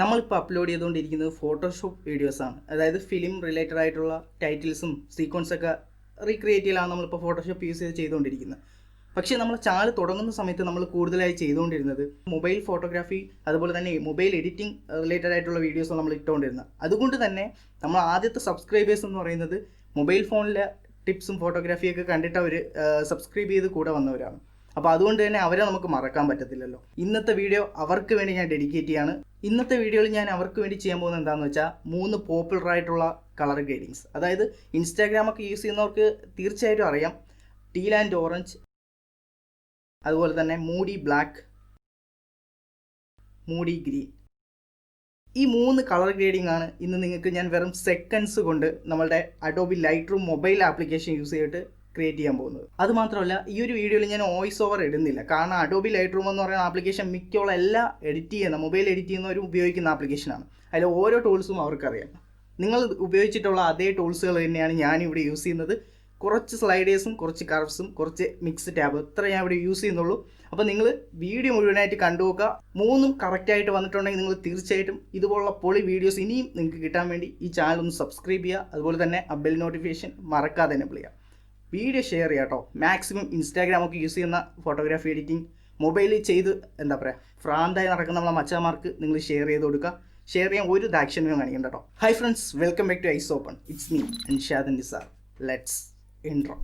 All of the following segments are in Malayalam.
നമ്മളിപ്പോൾ അപ്ലോഡ് ചെയ്തുകൊണ്ടിരിക്കുന്നത് ഫോട്ടോഷോപ്പ് വീഡിയോസാണ്. അതായത് ഫിലിം റിലേറ്റഡ് ആയിട്ടുള്ള ടൈറ്റിൽസും സീക്വൻസൊക്കെ റീക്രിയേറ്റ് ചെയ്യലാണ് നമ്മളിപ്പോൾ ഫോട്ടോഷോപ്പ് യൂസ് ചെയ്തുകൊണ്ടിരിക്കുന്നത്. പക്ഷേ നമ്മൾ ചാനൽ തുടങ്ങുന്ന സമയത്ത് നമ്മൾ കൂടുതലായി ചെയ്തുകൊണ്ടിരുന്നത് മൊബൈൽ ഫോട്ടോഗ്രാഫി അതുപോലെ തന്നെ മൊബൈൽ എഡിറ്റിംഗ് റിലേറ്റഡ് ആയിട്ടുള്ള വീഡിയോസ് നമ്മൾ ഇട്ടുകൊണ്ടിരുന്നത്. അതുകൊണ്ട് തന്നെ നമ്മൾ ആദ്യത്തെ സബ്സ്ക്രൈബേഴ്സ് എന്ന് പറയുന്നത് മൊബൈൽ ഫോണിലെ ടിപ്സും ഫോട്ടോഗ്രാഫിയൊക്കെ കണ്ടിട്ട് അവർ സബ്സ്ക്രൈബ് ചെയ്ത് കൂടെ വന്നവരാണ്. അപ്പോൾ അതുകൊണ്ട് തന്നെ അവരെ നമുക്ക് മറക്കാൻ പറ്റത്തില്ലല്ലോ. ഇന്നത്തെ വീഡിയോ അവർക്ക് വേണ്ടി ഞാൻ ഡെഡിക്കേറ്റ് ചെയ്യാണ്. ഇന്നത്തെ വീഡിയോയിൽ ഞാൻ അവർക്ക് വേണ്ടി ചെയ്യാൻ പോകുന്നത് എന്താണെന്ന് വെച്ചാൽ 3 പോപ്പുലർ ആയിട്ടുള്ള കളർ ഗ്രേഡിങ്സ്. അതായത് ഇൻസ്റ്റാഗ്രാമൊക്കെ യൂസ് ചെയ്യുന്നവർക്ക് തീർച്ചയായിട്ടും അറിയാം. ടീൽ ആൻഡ് ഓറഞ്ച്, അതുപോലെ തന്നെ മൂഡി ബ്ലാക്ക്, മൂഡി ഗ്രീൻ. ഈ 3 കളർ ഗ്രേഡിംഗ് ആണ് ഇന്ന് നിങ്ങൾക്ക് ഞാൻ വെറും സെക്കൻഡ്സ് കൊണ്ട് നമ്മളുടെ അഡോബി ലൈറ്റ്റൂം മൊബൈൽ ആപ്ലിക്കേഷൻ യൂസ് ചെയ്തിട്ട് ക്രിയേറ്റ് ചെയ്യാൻ പോകുന്നത്. അതുമാത്രമല്ല, ഈ ഒരു വീഡിയോയിൽ ഞാൻ വോയിസ് ഓവർ ഇടുന്നില്ല. കാരണം അഡോബി ലൈറ്റ്റൂം എന്ന് പറയുന്ന ആപ്ലിക്കേഷൻ മിക്കുള്ള എല്ലാ മൊബൈൽ എഡിറ്റ് ചെയ്യുന്നവരും ഉപയോഗിക്കുന്ന ആപ്ലിക്കേഷനാണ്. അതിൽ ഓരോ ടൂൾസും അവർക്കറിയാം. നിങ്ങൾ ഉപയോഗിച്ചിട്ടുള്ള അതേ ടൂൾസുകൾ തന്നെയാണ് ഞാനിവിടെ യൂസ് ചെയ്യുന്നത്. കുറച്ച് സ്ലൈഡേഴ്സും കുറച്ച് കർവ്സും കുറച്ച് മിക്സ് ടാബ്, ഇത്ര ഞാൻ ഇവിടെ യൂസ് ചെയ്യുന്നുള്ളൂ. അപ്പോൾ നിങ്ങൾ വീഡിയോ മുഴുവനായിട്ട് കണ്ടുനോക്കുക. 3ഉം കറക്റ്റായിട്ട് വന്നിട്ടുണ്ടെങ്കിൽ നിങ്ങൾ തീർച്ചയായിട്ടും ഇതുപോലുള്ള പൊളി വീഡിയോസ് ഇനിയും നിങ്ങൾക്ക് കിട്ടാൻ വേണ്ടി ഈ ചാനൽ ഒന്ന് സബ്സ്ക്രൈബ് ചെയ്യുക. അതുപോലെ തന്നെ ആ ബെൽ നോട്ടിഫിക്കേഷൻ മറക്കാതെ എനേബിൾ ചെയ്യുക. വീഡിയോ ഷെയർ ചെയ്യുക കേട്ടോ. മാക്സിമം ഇൻസ്റ്റാഗ്രാമൊക്കെ യൂസ് ചെയ്യുന്ന ഫോട്ടോഗ്രാഫി എഡിറ്റിംഗ് മൊബൈലിൽ ചെയ്ത് ഫ്രാന്തായി നടക്കുന്ന നമ്മളെ മച്ചാമാർക്ക് നിങ്ങൾ ഷെയർ ചെയ്ത് കൊടുക്കുക. ഷെയർ ചെയ്യാൻ ഒരു ദാക്ഷിണ്യം കാണിക്കണ്ട കേട്ടോ. Hi friends, welcome back to EYESOPEN. It's me Anshad Nisar. Let's intro.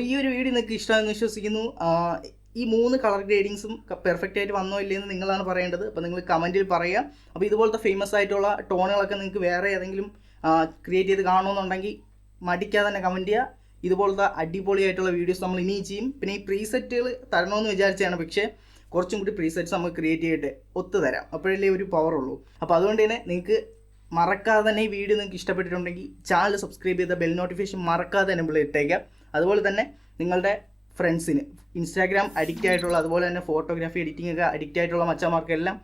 അപ്പോൾ ഈ ഒരു വീഡിയോ നിങ്ങൾക്ക് ഇഷ്ടമാണെന്ന് വിശ്വസിക്കുന്നു. ഈ 3 കളർ ഗ്രേഡിങ്സും പെർഫെക്റ്റ് ആയിട്ട് വന്നോ ഇല്ലയെന്ന് നിങ്ങളാണ് പറയേണ്ടത്. അപ്പോൾ നിങ്ങൾ കമൻറ്റിൽ പറയുക. അപ്പോൾ ഇതുപോലത്തെ ഫേമസ് ആയിട്ടുള്ള ടോണുകളൊക്കെ നിങ്ങൾക്ക് വേറെ ഏതെങ്കിലും ക്രിയേറ്റ് ചെയ്ത് കാണണമെന്നുണ്ടെങ്കിൽ മടിക്കാതെ തന്നെ കമൻറ്റ് ചെയ്യുക. ഇതുപോലത്തെ അടിപൊളിയായിട്ടുള്ള വീഡിയോസ് നമ്മൾ ഇനിയും ചെയ്യും. പിന്നെ ഈ പ്രീസെറ്റുകൾ തരണമെന്ന് വിചാരിച്ചാണ്, പക്ഷേ കുറച്ചും കൂടി പ്രീസെറ്റ്സ് നമുക്ക് ക്രിയേറ്റ് ചെയ്തിട്ട് ഒത്തുതരാം, അപ്പോഴല്ലേ ഒരു പവർ ഉള്ളൂ. അപ്പോൾ അതുകൊണ്ട് തന്നെ നിങ്ങൾക്ക് മറക്കാതെ തന്നെ ഈ വീഡിയോ നിങ്ങൾക്ക് ഇഷ്ടപ്പെട്ടിട്ടുണ്ടെങ്കിൽ ചാനൽ സബ്സ്ക്രൈബ് ചെയ്ത ബെൽ നോട്ടിഫിക്കേഷൻ മറക്കാതെ എനേബിൾ ഇട്ടേക്കാം. അതുപോലെ തന്നെ നിങ്ങളുടെ ഫ്രണ്ട്സിന് ഇൻസ്റ്റാഗ്രാം അഡിക്റ്റ് ആയിട്ടുള്ള, അതുപോലെ തന്നെ ഫോട്ടോഗ്രാഫി എഡിറ്റിംഗ് ഒക്കെ അഡിക്റ്റ് ആയിട്ടുള്ള മച്ചന്മാർക്കെല്ലാം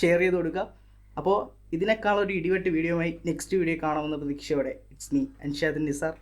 ഷെയർ ചെയ്ത് കൊടുക്കുക. അപ്പോൾ ഇതിനേക്കാളൊരു ഇടിവെട്ട് വീഡിയോയുമായി നെക്സ്റ്റ് വീഡിയോ കാണാമെന്ന പ്രതീക്ഷയോടെ ഇറ്റ്സ് മീ അൻഷാദ് നിസാർ.